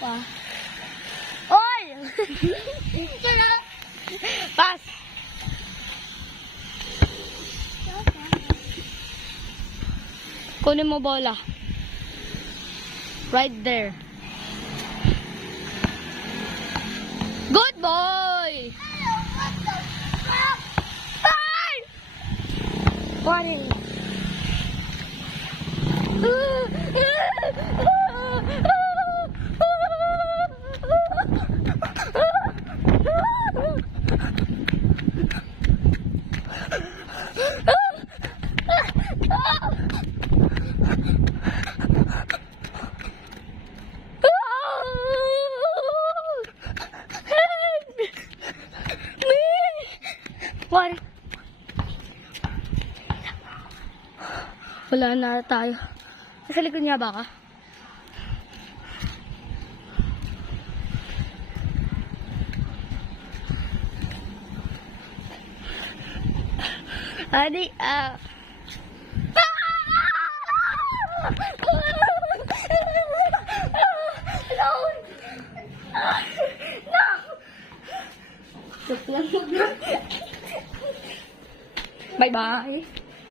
Pa. Oy! Pass! Kunin mo bola. Right there. Good boy! Ay! Warning. What? Wala na tayo. Nasa likod niya ba ka? Adi, no! Bye-bye.